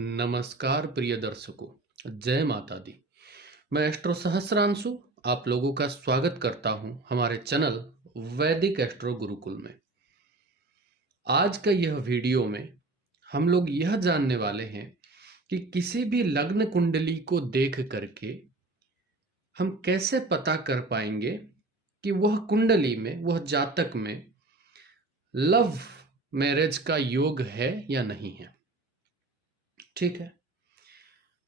नमस्कार प्रिय दर्शकों, जय माता दी। मैं एस्ट्रो सहस्रांशु आप लोगों का स्वागत करता हूं हमारे चैनल वैदिक एस्ट्रो गुरुकुल में। आज का यह वीडियो में हम लोग यह जानने वाले हैं कि किसी भी लग्न कुंडली को देख करके हम कैसे पता कर पाएंगे कि वह कुंडली में, वह जातक में लव मैरिज का योग है या नहीं है। ठीक है,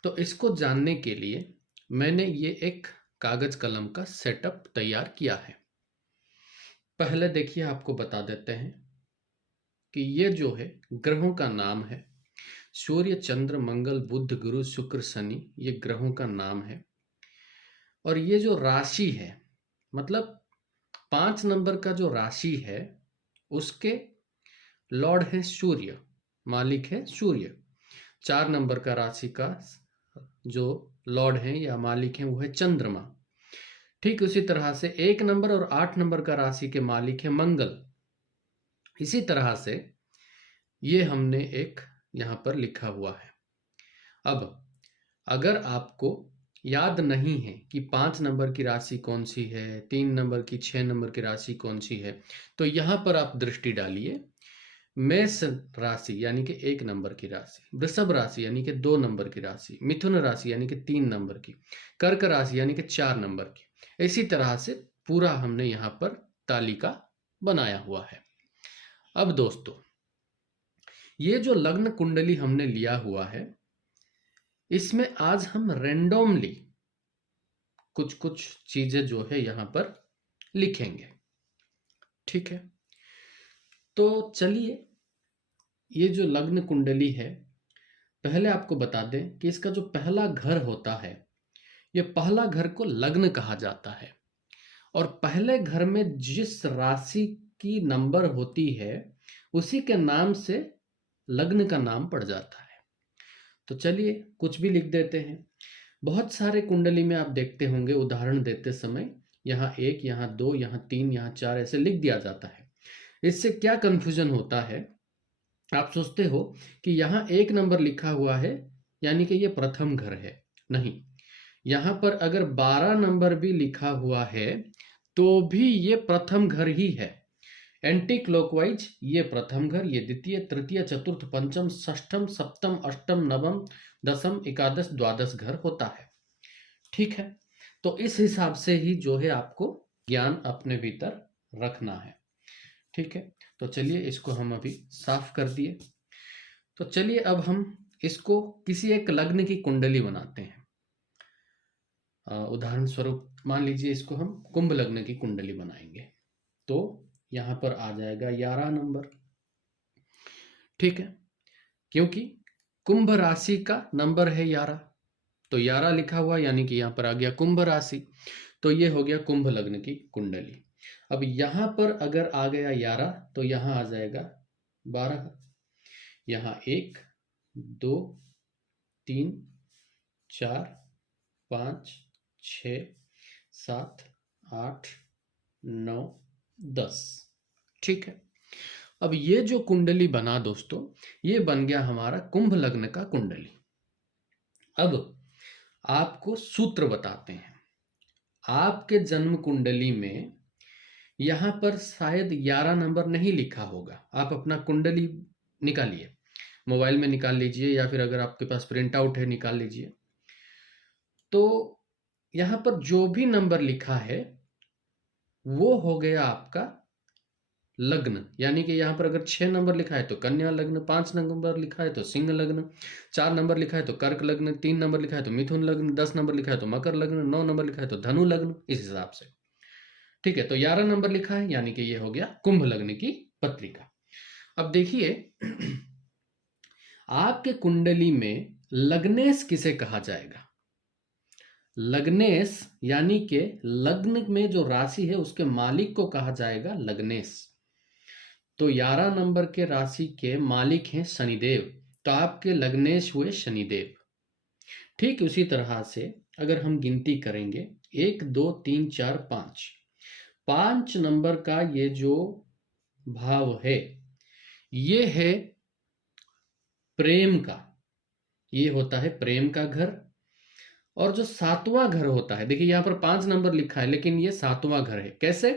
तो इसको जानने के लिए मैंने ये एक कागज कलम का सेटअप तैयार किया है। पहले देखिए, आपको बता देते हैं कि ये जो है ग्रहों का नाम है। सूर्य, चंद्र, मंगल, बुध, गुरु, शुक्र, शनि, ये ग्रहों का नाम है। और ये जो राशि है, मतलब 5 नंबर का जो राशि है, उसके लॉर्ड है सूर्य, मालिक है सूर्य। 4 नंबर का राशि का जो लॉर्ड है या मालिक है वो है चंद्रमा। ठीक उसी तरह से 1 नंबर और 8 नंबर का राशि के मालिक है मंगल। इसी तरह से ये हमने एक यहां पर लिखा हुआ है। अब अगर आपको याद नहीं है कि 5 नंबर की राशि कौन सी है, 3 नंबर की, 6 नंबर की राशि कौन सी है, तो यहां पर आप दृष्टि डालिए। मेष राशि यानी कि 1 नंबर की राशि, वृषभ राशि यानी कि 2 नंबर की राशि, मिथुन राशि यानी कि 3 नंबर की, कर्क राशि यानी कि 4 नंबर की। इसी तरह से पूरा हमने यहाँ पर तालिका बनाया हुआ है। अब दोस्तों, ये जो लग्न कुंडली हमने लिया हुआ है, इसमें आज हम रैंडमली कुछ कुछ चीजें जो है यहाँ पर लिखेंगे। ठीक है, तो चलिए, ये जो लग्न कुंडली है, पहले आपको बता दें कि इसका जो पहला घर होता है, ये पहला घर को लग्न कहा जाता है। और पहले घर में जिस राशि की नंबर होती है, उसी के नाम से लग्न का नाम पड़ जाता है। तो चलिए कुछ भी लिख देते हैं। बहुत सारे कुंडली में आप देखते होंगे, उदाहरण देते समय यहाँ 1, यहाँ 2, यहाँ 3, यहाँ 4 ऐसे लिख दिया जाता है। इससे क्या कंफ्यूजन होता है, आप सोचते हो कि यहाँ 1 नंबर लिखा हुआ है यानी कि ये प्रथम घर है। नहीं, यहाँ पर अगर 12 नंबर भी लिखा हुआ है तो भी ये प्रथम घर ही है। एंटी क्लॉकवाइज ये प्रथम घर, ये द्वितीय, तृतीय, चतुर्थ, पंचम, षष्ठम, सप्तम, अष्टम, नवम, दसम, एकादश, द्वादश घर होता है। ठीक है, तो इस हिसाब से ही जो है आपको ज्ञान अपने भीतर रखना है। ठीक है, तो चलिए इसको हम अभी साफ कर दिए। तो चलिए अब हम इसको किसी एक लग्न की कुंडली बनाते हैं। उदाहरण स्वरूप मान लीजिए इसको हम कुंभ लग्न की कुंडली बनाएंगे, तो यहां पर आ जाएगा 11 नंबर। ठीक है, क्योंकि कुंभ राशि का नंबर है 11, तो 11 लिखा हुआ यानी कि यहां पर आ गया कुंभ राशि। तो ये हो गया कुंभ लग्न की कुंडली। अब यहां पर अगर आ गया 11 तो यहां आ जाएगा 12। यहाँ 1, 2, 3, 4, 5, 6, 7, 8, 9, 10। ठीक है, अब ये जो कुंडली बना दोस्तों, ये बन गया हमारा कुंभ लग्न का कुंडली। अब आपको सूत्र बताते हैं। आपके जन्म कुंडली में यहां पर शायद 11 नंबर नहीं लिखा होगा। आप अपना कुंडली निकालिए, मोबाइल में निकाल लीजिए या फिर अगर आपके पास प्रिंट आउट है निकाल लीजिए। तो यहां पर जो भी नंबर लिखा है वो हो गया आपका लग्न। यानी कि यहां पर अगर 6 नंबर लिखा है तो कन्या लग्न, 5 नंबर लिखा है तो सिंह लग्न, 4 नंबर लिखा है तो कर्क लग्न, 3 नंबर लिखा है तो मिथुन लग्न, 10 नंबर लिखा है तो मकर लग्न, 9 नंबर लिखा है तो धनु लग्न, इस हिसाब से। ठीक है, तो 11 नंबर लिखा है यानी कि ये हो गया कुंभ लग्न की पत्रिका। अब देखिए, आपके कुंडली में लग्नेश किसे कहा जाएगा? लग्नेश यानी कि लग्न में जो राशि है उसके मालिक को कहा जाएगा लग्नेश। तो 11 नंबर के राशि के मालिक हैं शनिदेव, तो आपके लग्नेश हुए शनिदेव। ठीक उसी तरह से अगर हम गिनती करेंगे 1, 2, 3, 4, 5, 5 नंबर का ये जो भाव है, ये है प्रेम का। ये होता है प्रेम का घर। और जो 7वां घर होता है, देखिए यहाँ पर 5 नंबर लिखा है लेकिन ये 7वां घर है। कैसे?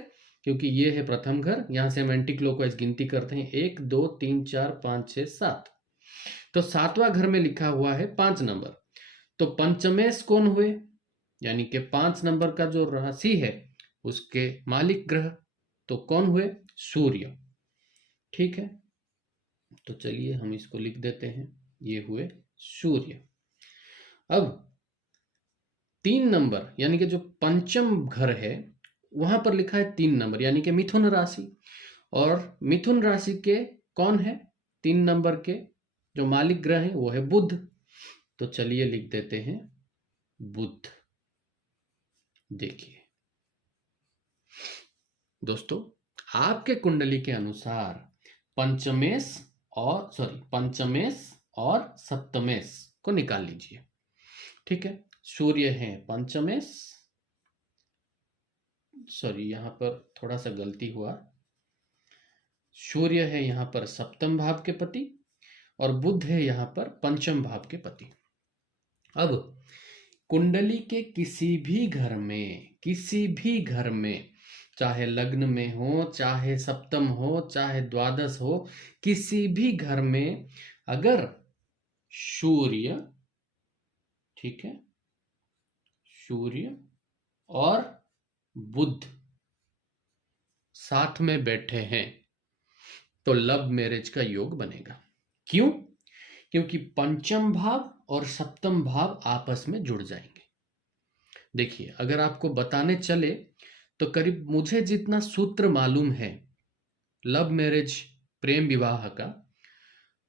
क्योंकि ये है प्रथम घर, यहां से हम एंटी क्लॉकवाइज गिनती करते हैं 1 2 3 4 5 6 7। तो 7वां घर में लिखा हुआ है 5 नंबर। तो पंचमेश कौन हुए? यानी कि 5 नंबर का जो राशि है उसके मालिक ग्रह तो कौन हुए? सूर्य। ठीक है, तो चलिए हम इसको लिख देते हैं, ये हुए सूर्य। अब 3 नंबर यानी कि जो पंचम घर है वहां पर लिखा है 3 नंबर यानी कि मिथुन राशि। और मिथुन राशि के कौन है? 3 नंबर के जो मालिक ग्रह है वो है बुध। तो चलिए लिख देते हैं बुध। देखिए दोस्तों, आपके कुंडली के अनुसार पंचमेश और सप्तमेश को निकाल लीजिए। ठीक है, सूर्य है पंचमेश, यहां पर थोड़ा सा गलती हुआ, सूर्य है यहां पर सप्तम भाव के पति और बुध है यहां पर पंचम भाव के पति। अब कुंडली के किसी भी घर में चाहे लग्न में हो, चाहे सप्तम हो, चाहे द्वादश हो, किसी भी घर में अगर सूर्य, ठीक है, सूर्य और बुध साथ में बैठे हैं तो लव मैरिज का योग बनेगा। क्यों? क्योंकि पंचम भाव और सप्तम भाव आपस में जुड़ जाएंगे। देखिए, अगर आपको बताने चले तो करीब मुझे जितना सूत्र मालूम है लव मैरिज, प्रेम विवाह का,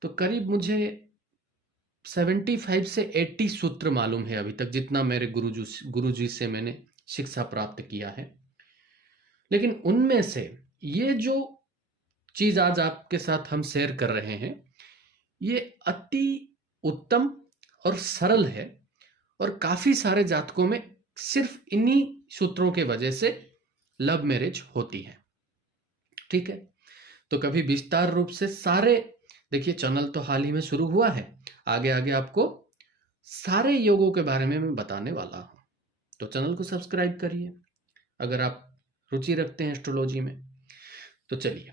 तो करीब मुझे 75 से 80 सूत्र मालूम है अभी तक, जितना मेरे गुरुजी से मैंने शिक्षा प्राप्त किया है। लेकिन उनमें से ये जो चीज आज आपके साथ हम शेयर कर रहे हैं ये अति उत्तम और सरल है और काफी सारे जातकों में सिर्फ इन्हीं सूत्रों के वजह से लव मैरिज होती है। ठीक है, तो कभी विस्तार रूप से सारे, देखिए चैनल तो हाल ही में शुरू हुआ है, आगे आगे आपको सारे योगों के बारे में मैं बताने वाला हूं। तो चैनल को सब्सक्राइब करिए अगर आप रुचि रखते हैं एस्ट्रोलॉजी में। तो चलिए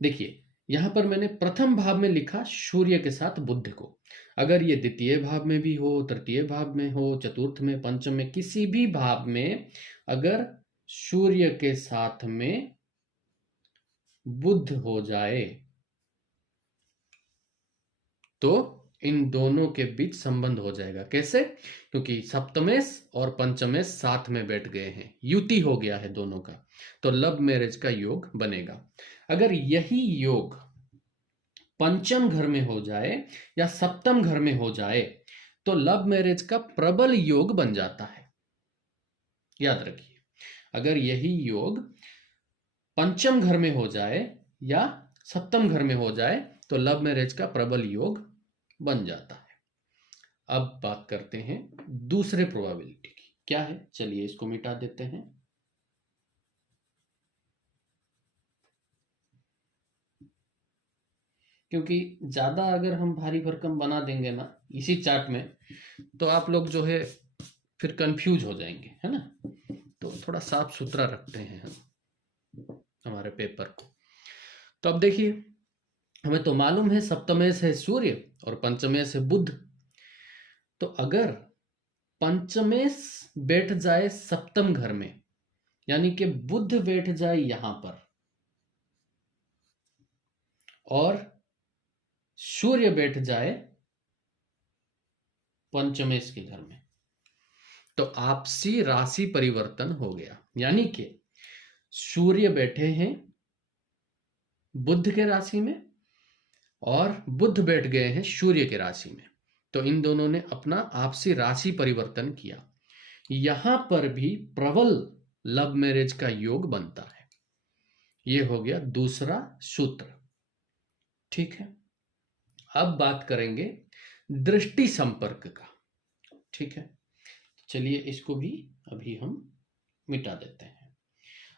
देखिए, यहां पर मैंने प्रथम भाव में लिखा सूर्य के साथ बुध को। अगर ये द्वितीय भाव में भी हो, तृतीय भाव में हो, चतुर्थ में, पंचम में, किसी भी भाव में अगर सूर्य के साथ में बुध हो जाए तो इन दोनों के बीच संबंध हो जाएगा। कैसे? क्योंकि सप्तमेश और पंचमेश साथ में बैठ गए हैं, युति हो गया है दोनों का, तो लव मैरिज का योग बनेगा। अगर यही योग पंचम घर में हो जाए या सप्तम घर में हो जाए तो लव मैरिज का प्रबल योग बन जाता है। याद रखिए, अगर यही योग पंचम घर में हो जाए या सप्तम घर में हो जाए तो लव मैरिज का प्रबल योग बन जाता है। अब बात करते हैं दूसरे प्रोबेबिलिटी की, क्या है? चलिए इसको मिटा देते हैं। क्योंकि ज्यादा अगर हम भारी भरकम बना देंगे ना इसी चार्ट में तो आप लोग जो है फिर कंफ्यूज हो जाएंगे, है ना। तो थोड़ा साफ सुथरा रखते हैं हम हमारे पेपर को। तो अब देखिए, हमें तो मालूम है सप्तमेश है सूर्य और पंचमेश है बुध। तो अगर पंचमेश बैठ जाए सप्तम घर में, यानी कि बुध बैठ जाए यहां पर और सूर्य बैठ जाए पंचमेश के घर में, तो आपसी राशि परिवर्तन हो गया। यानी कि सूर्य बैठे हैं बुध के राशि में और बुध बैठ गए हैं सूर्य के राशि में, तो इन दोनों ने अपना आपसी राशि परिवर्तन किया। यहां पर भी प्रबल लव मैरिज का योग बनता है। यह हो गया दूसरा सूत्र। ठीक है, अब बात करेंगे दृष्टि संपर्क का। ठीक है, चलिए इसको भी अभी हम मिटा देते हैं।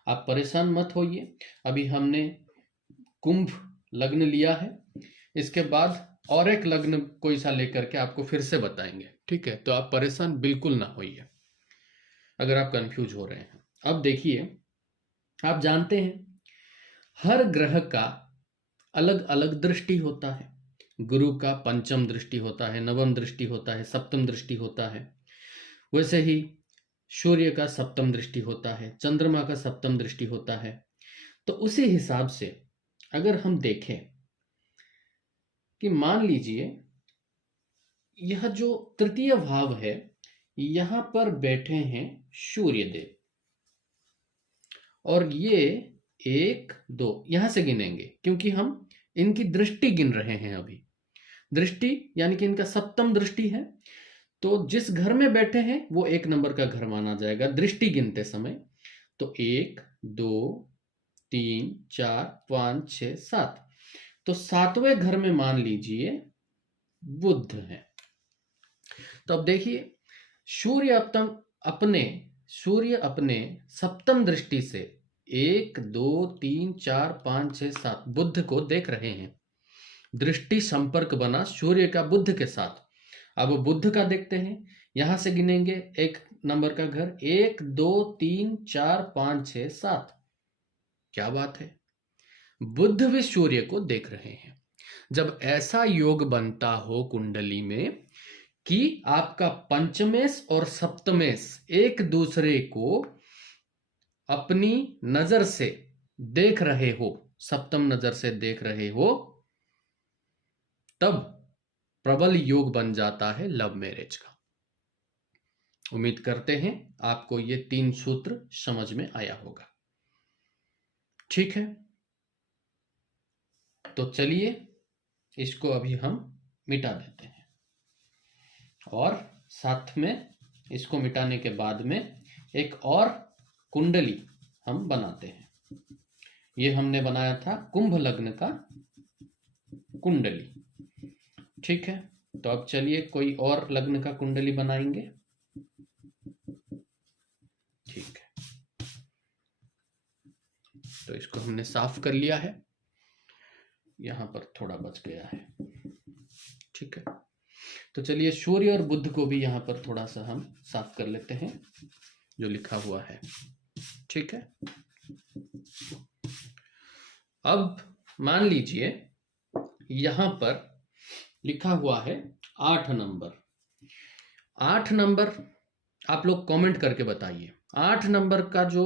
आप परेशान मत होइए, अभी हमने कुंभ लग्न लिया है, इसके बाद और एक लग्न कोई सा लेकर के आपको फिर से बताएंगे, ठीक है? तो आप परेशान बिल्कुल ना होइए अगर आप कंफ्यूज हो रहे हैं। अब देखिए, आप जानते हैं हर ग्रह का अलग अलग दृष्टि होता है। गुरु का पंचम दृष्टि होता है, नवम दृष्टि होता है, सप्तम दृष्टि होता है। वैसे ही सूर्य का सप्तम दृष्टि होता है, चंद्रमा का सप्तम दृष्टि होता है। तो उसी हिसाब से अगर हम देखें कि मान लीजिए यह जो तृतीय भाव है, यहां पर बैठे हैं सूर्य देव, और ये 1 2 यहां से गिनेंगे क्योंकि हम इनकी दृष्टि गिन रहे हैं अभी। दृष्टि यानी कि इनका सप्तम दृष्टि है, तो जिस घर में बैठे हैं वो 1 नंबर का घर माना जाएगा दृष्टि गिनते समय। तो 1 2 3 4 5 6 7, तो 7वें घर में मान लीजिए बुध है। तो अब देखिए, सूर्य अपने सप्तम दृष्टि से 1 2 3 4 5 6 7 बुध को देख रहे हैं। दृष्टि संपर्क बना सूर्य का बुध के साथ। अब बुध का देखते हैं, यहां से गिनेंगे 1 नंबर का घर, 1 2 3 4 5 6 7। क्या बात है, बुध भी सूर्य को देख रहे हैं। जब ऐसा योग बनता हो कुंडली में कि आपका पंचमेश और सप्तमेश एक दूसरे को अपनी नजर से देख रहे हो, सप्तम नजर से देख रहे हो, तब प्रबल योग बन जाता है लव मैरिज का। उम्मीद करते हैं आपको ये 3 सूत्र समझ में आया होगा। ठीक है, तो चलिए इसको अभी हम मिटा देते हैं, और साथ में इसको मिटाने के बाद में एक और कुंडली हम बनाते हैं। ये हमने बनाया था कुंभ लग्न का कुंडली, ठीक है? तो अब चलिए कोई और लग्न का कुंडली बनाएंगे। ठीक है, तो इसको हमने साफ कर लिया है, यहां पर थोड़ा बच गया है। ठीक है, तो चलिए सूर्य और बुध को भी यहां पर थोड़ा सा हम साफ कर लेते हैं जो लिखा हुआ है। ठीक है, अब मान लीजिए यहां पर लिखा हुआ है 8 नंबर। 8 नंबर आप लोग कमेंट करके बताइए, 8 नंबर का जो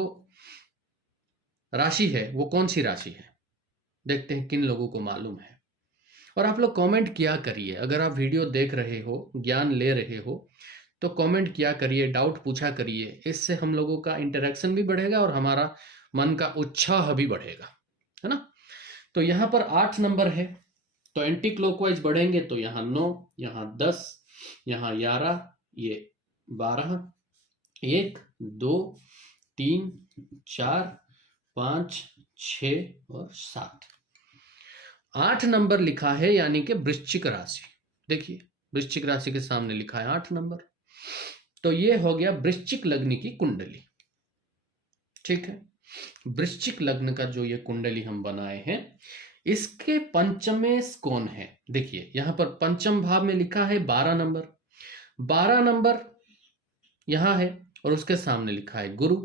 राशि है वो कौन सी राशि है? देखते हैं किन लोगों को मालूम है। और आप लोग कमेंट किया करिए, अगर आप वीडियो देख रहे हो, ज्ञान ले रहे हो, तो कमेंट किया करिए, डाउट पूछा करिए। इससे हम लोगों का इंटरेक्शन भी बढ़ेगा और हमारा मन का उत्साह भी बढ़ेगा, है ना? तो यहाँ पर 8 नंबर है, तो एंटी क्लॉकवाइज बढ़ेंगे तो यहाँ 9, यहाँ 10, यहाँ 11, ये 12, 1 2 3 4 5 6 और 7। 8 नंबर लिखा है, यानी कि वृश्चिक राशि। देखिए वृश्चिक राशि के सामने लिखा है 8 नंबर, तो ये हो गया वृश्चिक लग्न की कुंडली। ठीक है, वृश्चिक लग्न का जो ये कुंडली हम बनाए हैं, इसके पंचमेश कौन है? देखिए यहां पर पंचम भाव में लिखा है 12 नंबर। 12 नंबर यहां है और उसके सामने लिखा है गुरु।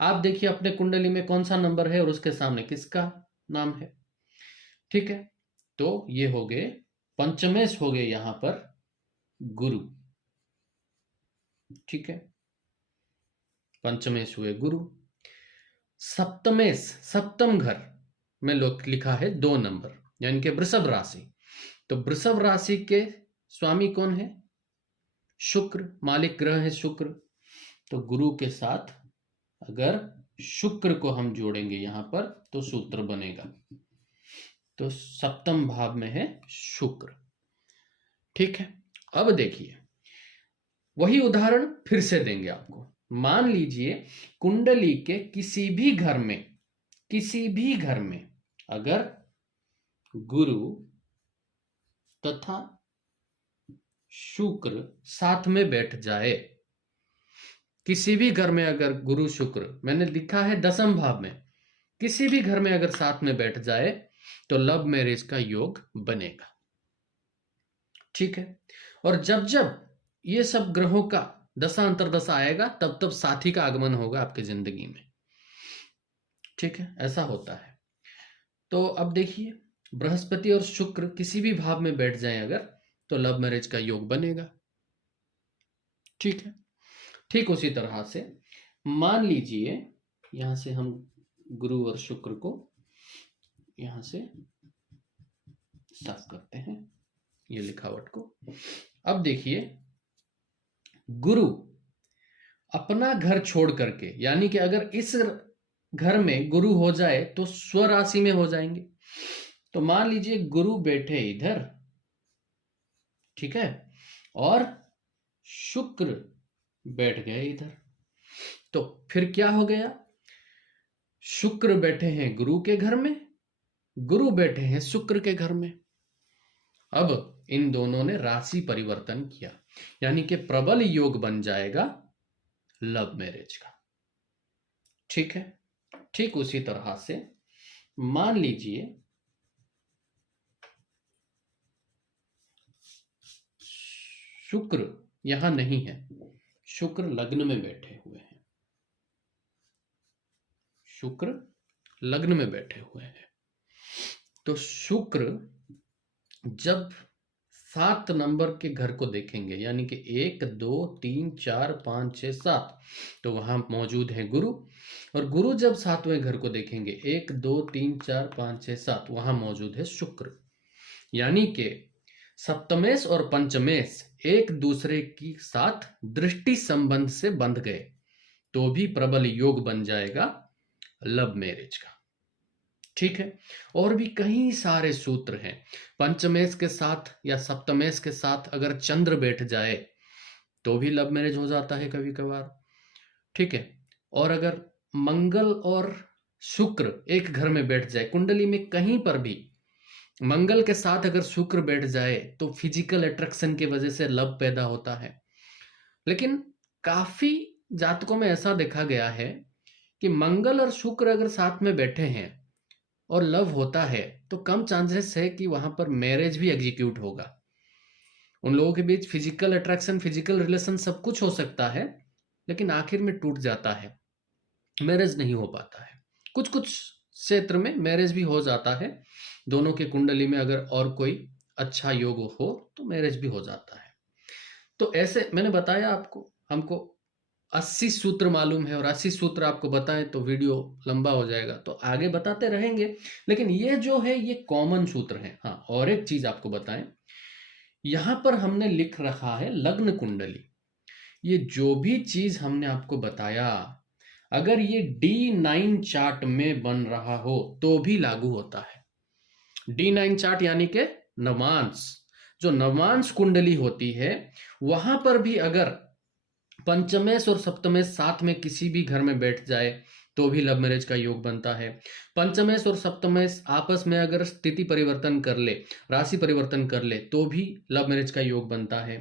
आप देखिए अपने कुंडली में कौन सा नंबर है और उसके सामने किसका नाम है। ठीक है, तो ये हो गए पंचमेश, हो गए यहां पर गुरु। ठीक है, पंचमेश हुए गुरु। सप्तमेश, सप्तम घर में लिखा है 2 नंबर, यानी कि वृषभ राशि। तो वृषभ राशि के स्वामी कौन है? शुक्र, मालिक ग्रह है शुक्र। तो गुरु के साथ अगर शुक्र को हम जोड़ेंगे यहां पर तो सूत्र बनेगा, तो सप्तम भाव में है शुक्र। ठीक है, अब देखिए वही उदाहरण फिर से देंगे आपको। मान लीजिए कुंडली के किसी भी घर में अगर गुरु तथा शुक्र साथ में बैठ जाए, किसी भी घर में अगर गुरु शुक्र, मैंने लिखा है 10वें भाव में, किसी भी घर में अगर साथ में बैठ जाए तो लव मैरिज का योग बनेगा। ठीक है। और जब जब ये सब ग्रहों का दशा अंतर्दशा आएगा तब तब साथी का आगमन होगा आपके जिंदगी में। ठीक है, ऐसा होता है। तो अब देखिए, बृहस्पति और शुक्र किसी भी भाव में बैठ जाएं अगर, तो लव मैरिज का योग बनेगा। ठीक है। ठीक उसी तरह से मान लीजिए, यहां से हम गुरु और शुक्र को यहां से साफ करते हैं, ये लिखावट को। अब देखिए, गुरु अपना घर छोड़ करके, यानी कि अगर इस घर में गुरु हो जाए तो स्वराशि में हो जाएंगे। तो मान लीजिए गुरु बैठे इधर, ठीक है, और शुक्र बैठ गए इधर, तो फिर क्या हो गया? शुक्र बैठे हैं गुरु के घर में, गुरु बैठे हैं शुक्र के घर में। अब इन दोनों ने राशि परिवर्तन किया, यानी कि प्रबल योग बन जाएगा लव मैरिज का। ठीक है। ठीक उसी तरह से मान लीजिए शुक्र यहां नहीं है, शुक्र लग्न में बैठे हुए हैं, शुक्र लग्न में बैठे हुए हैं। तो शुक्र जब 7 नंबर के घर को देखेंगे, यानी कि 1 2 3 4 5 6 7, तो वहां मौजूद है गुरु। और गुरु जब 7वें घर को देखेंगे, 1 2 3 4 5 6 7, वहां मौजूद है शुक्र। यानी कि सप्तमेश और पंचमेश एक दूसरे के साथ दृष्टि संबंध से बंध गए तो भी प्रबल योग बन जाएगा लव मैरिज का। ठीक है। और भी कई सारे सूत्र हैं। पंचमेश के साथ या सप्तमेश के साथ अगर चंद्र बैठ जाए तो भी लव मैरिज हो जाता है कभी कभार। ठीक है। और अगर मंगल और शुक्र एक घर में बैठ जाए, कुंडली में कहीं पर भी मंगल के साथ अगर शुक्र बैठ जाए तो फिजिकल अट्रैक्शन की वजह से लव पैदा होता है। लेकिन काफी जातकों में ऐसा देखा गया है कि मंगल और शुक्र अगर साथ में बैठे हैं और लव होता है तो कम चांसेस है कि वहां पर मैरिज भी एग्जीक्यूट होगा। उन लोगों के बीच फिजिकल अट्रैक्शन, फिजिकल रिलेशन सब कुछ हो सकता है, लेकिन आखिर में टूट जाता है, मैरिज नहीं हो पाता है। कुछ कुछ क्षेत्र में मैरिज भी हो जाता है, दोनों के कुंडली में अगर और कोई अच्छा योग हो तो मैरिज भी हो जाता है। तो ऐसे मैंने बताया आपको, हमको 80 सूत्र मालूम है, और 80 सूत्र आपको बताएं तो वीडियो लंबा हो जाएगा, तो आगे बताते रहेंगे। लेकिन ये जो है ये कॉमन सूत्र है। हाँ, और एक चीज आपको बताएं, यहां पर हमने लिख रखा है लग्न कुंडली। ये जो भी चीज हमने आपको बताया, अगर ये D9 चार्ट में बन रहा हो तो भी लागू होता है। D9 चार्ट यानी कि नवांश, जो नवांश कुंडली होती है वहां पर भी अगर पंचमेश और सप्तमेश साथ में किसी भी घर में बैठ जाए तो भी लव मैरिज का योग बनता है। पंचमेश और सप्तमेश आपस में अगर स्थिति परिवर्तन कर ले, राशि परिवर्तन कर ले, तो भी लव मैरिज का योग बनता है।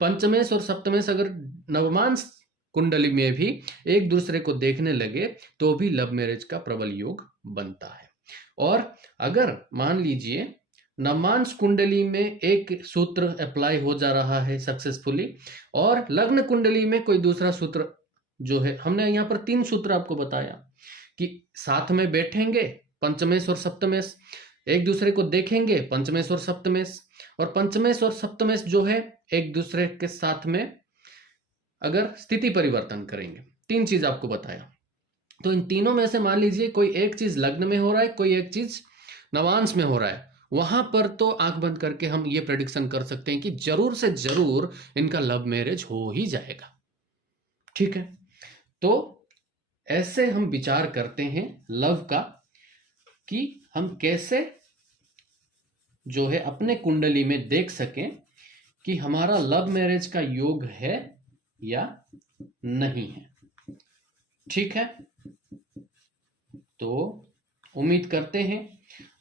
पंचमेश और सप्तमेश अगर नवमांश कुंडली में भी एक दूसरे को देखने लगे तो भी लव मैरिज का प्रबल योग बनता है। और अगर मान लीजिए नवमांश कुंडली में एक सूत्र अप्लाई हो जा रहा है सक्सेसफुली, और लग्न कुंडली में कोई दूसरा सूत्र जो है, हमने यहाँ पर 3 सूत्र आपको बताया कि साथ में बैठेंगे पंचमेश और सप्तमेश, एक दूसरे को देखेंगे पंचमेश और सप्तमेश, और पंचमेश और सप्तमेश जो है एक दूसरे के साथ में अगर स्थिति परिवर्तन करेंगे। 3 चीज आपको बताया। तो इन तीनों में से मान लीजिए कोई एक चीज लग्न में हो रहा है, कोई एक चीज नवांश में हो रहा है, वहां पर तो आंख बंद करके हम ये प्रेडिक्शन कर सकते हैं कि जरूर से जरूर इनका लव मैरिज हो ही जाएगा। ठीक है। तो ऐसे हम विचार करते हैं लव का, कि हम कैसे जो है अपने कुंडली में देख सकें कि हमारा लव मैरिज का योग है या नहीं है। ठीक है। तो उम्मीद करते हैं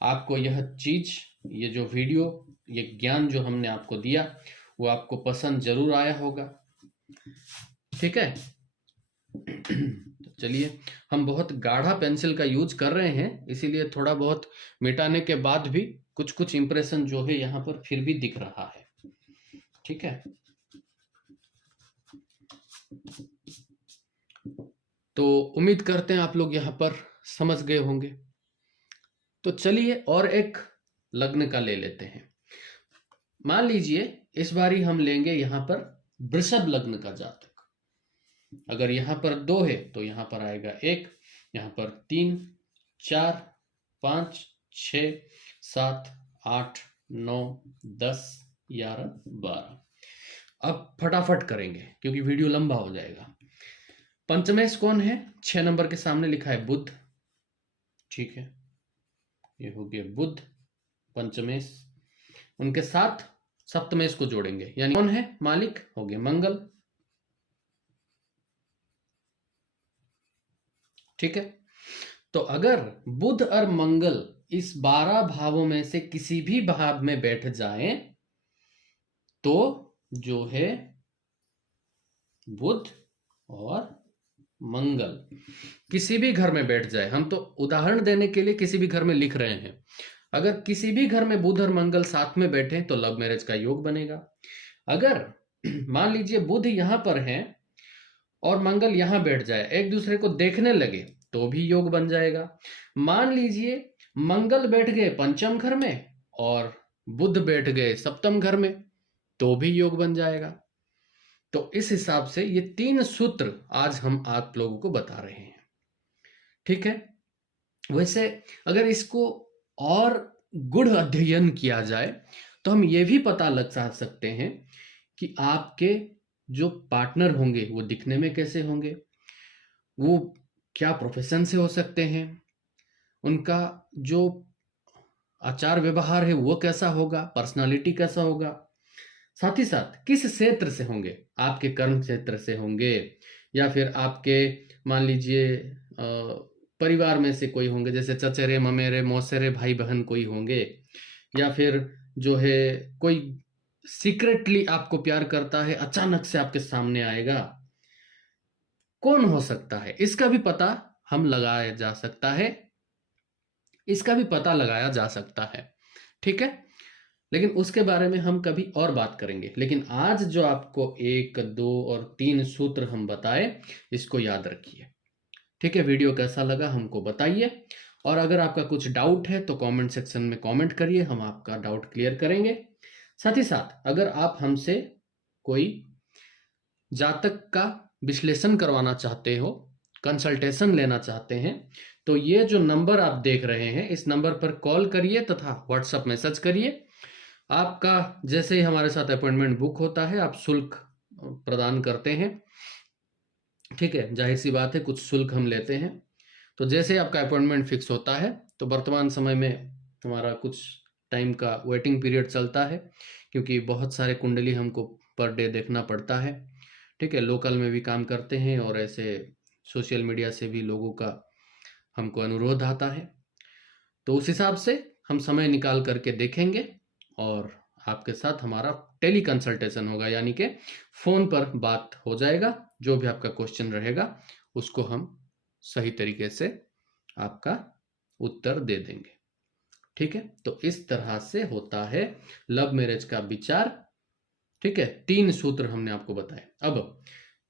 आपको यह चीज, ये जो वीडियो, ये ज्ञान जो हमने आपको दिया वो आपको पसंद जरूर आया होगा। ठीक है। तो चलिए, हम बहुत गाढ़ा पेंसिल का यूज कर रहे हैं, इसीलिए थोड़ा बहुत मिटाने के बाद भी कुछ कुछ इंप्रेशन जो है यहाँ पर फिर भी दिख रहा है। ठीक है, तो उम्मीद करते हैं आप लोग यहां पर समझ गए होंगे। तो चलिए और एक लग्न का ले लेते हैं। मान लीजिए इस बारी हम लेंगे यहां पर वृषभ लग्न का जातक। अगर यहां पर 2 है तो यहां पर आएगा 1, यहां पर 3, 4, 5, 6, 7, 8, 9, 10, 11, 12। अब फटाफट करेंगे क्योंकि वीडियो लंबा हो जाएगा। पंचमेश कौन है? 6 नंबर के सामने लिखा है बुध। ठीक है, ये हो गया बुध पंचमेश। उनके साथ सप्तमेश को जोड़ेंगे, यानी कौन है मालिक? हो गया मंगल। ठीक है, तो अगर बुध और मंगल इस 12 भावों में से किसी भी भाव में बैठ जाएं तो जो है बुध और मंगल किसी भी घर में बैठ जाए, हम तो उदाहरण देने के लिए किसी भी घर में लिख रहे हैं, अगर किसी भी घर में बुध और मंगल साथ में बैठे तो लव मैरिज का योग बनेगा। अगर मान लीजिए बुध यहां पर है और मंगल यहां बैठ जाए, एक दूसरे को देखने लगे तो भी योग बन जाएगा। मान लीजिए मंगल बैठ गए पंचम घर में और बुध बैठ गए सप्तम घर में तो भी योग बन जाएगा। तो इस हिसाब से ये 3 सूत्र आज हम आप लोगों को बता रहे हैं। ठीक है, वैसे अगर इसको और गूढ़ अध्ययन किया जाए तो हम ये भी पता लगा सकते हैं कि आपके जो पार्टनर होंगे वो दिखने में कैसे होंगे, वो क्या प्रोफेशन से हो सकते हैं, उनका जो आचार व्यवहार है वो कैसा होगा, पर्सनालिटी कैसा होगा, साथ ही साथ किस क्षेत्र से होंगे, आपके कर्म क्षेत्र से होंगे या फिर आपके मान लीजिए परिवार में से कोई होंगे, जैसे चचेरे ममेरे मौसेरे भाई बहन कोई होंगे, या फिर जो है कोई सीक्रेटली आपको प्यार करता है अचानक से आपके सामने आएगा, कौन हो सकता है इसका भी पता हम लगाया जा सकता है, इसका भी पता लगाया जा सकता है। ठीक है, लेकिन उसके बारे में हम कभी और बात करेंगे। लेकिन आज जो आपको 1, 2 और 3 सूत्र हम बताए इसको याद रखिए। ठीक है, वीडियो कैसा लगा हमको बताइए, और अगर आपका कुछ डाउट है तो कमेंट सेक्शन में कमेंट करिए, हम आपका डाउट क्लियर करेंगे। साथ ही साथ अगर आप हमसे कोई जातक का विश्लेषण करवाना चाहते हो, कंसल्टेशन लेना चाहते हैं, तो ये जो नंबर आप देख रहे हैं इस नंबर पर कॉल करिए तथा व्हाट्सएप मैसेज करिए। आपका जैसे ही हमारे साथ अपॉइंटमेंट बुक होता है आप शुल्क प्रदान करते हैं। ठीक है, जाहिर सी बात है कुछ शुल्क हम लेते हैं। तो जैसे ही आपका अपॉइंटमेंट फिक्स होता है तो वर्तमान समय में हमारा कुछ टाइम का वेटिंग पीरियड चलता है, क्योंकि बहुत सारे कुंडली हमको पर डे देखना पड़ता है। ठीक है, लोकल में भी काम करते हैं और ऐसे सोशल मीडिया से भी लोगों का हमको अनुरोध आता है, तो उस हिसाब से हम समय निकाल करके देखेंगे और आपके साथ हमारा टेली कंसल्टेशन होगा, यानी कि फ़ोन पर बात हो जाएगा। जो भी आपका क्वेश्चन रहेगा उसको हम सही तरीके से आपका उत्तर दे देंगे। ठीक है, तो इस तरह से होता है लव मैरिज का विचार। ठीक है, 3 सूत्र हमने आपको बताए। अब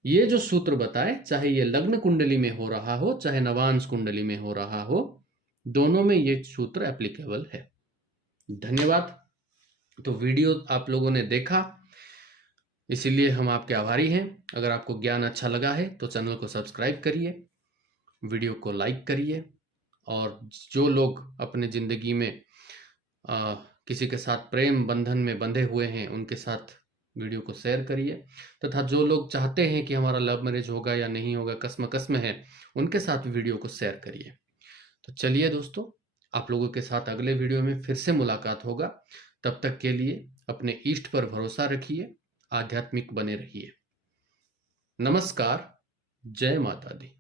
ये जो सूत्र बताए, चाहे ये लग्न कुंडली में हो रहा हो चाहे नवांश कुंडली में हो रहा हो, दोनों में ये सूत्र एप्लीकेबल है। धन्यवाद। तो वीडियो आप लोगों ने देखा, इसीलिए हम आपके आभारी हैं। अगर आपको ज्ञान अच्छा लगा है तो चैनल को सब्सक्राइब करिए, वीडियो को लाइक करिए, और जो लोग अपने ज़िंदगी में किसी के साथ प्रेम बंधन में बंधे हुए हैं उनके साथ वीडियो को शेयर करिए, तथा जो लोग चाहते हैं कि हमारा लव मैरिज होगा या नहीं होगा, कसम है, उनके साथ वीडियो को शेयर करिए। तो चलिए दोस्तों, आप लोगों के साथ अगले वीडियो में फिर से मुलाकात होगा। तब तक के लिए अपने इष्ट पर भरोसा रखिए, आध्यात्मिक बने रहिए। नमस्कार, जय माता दी।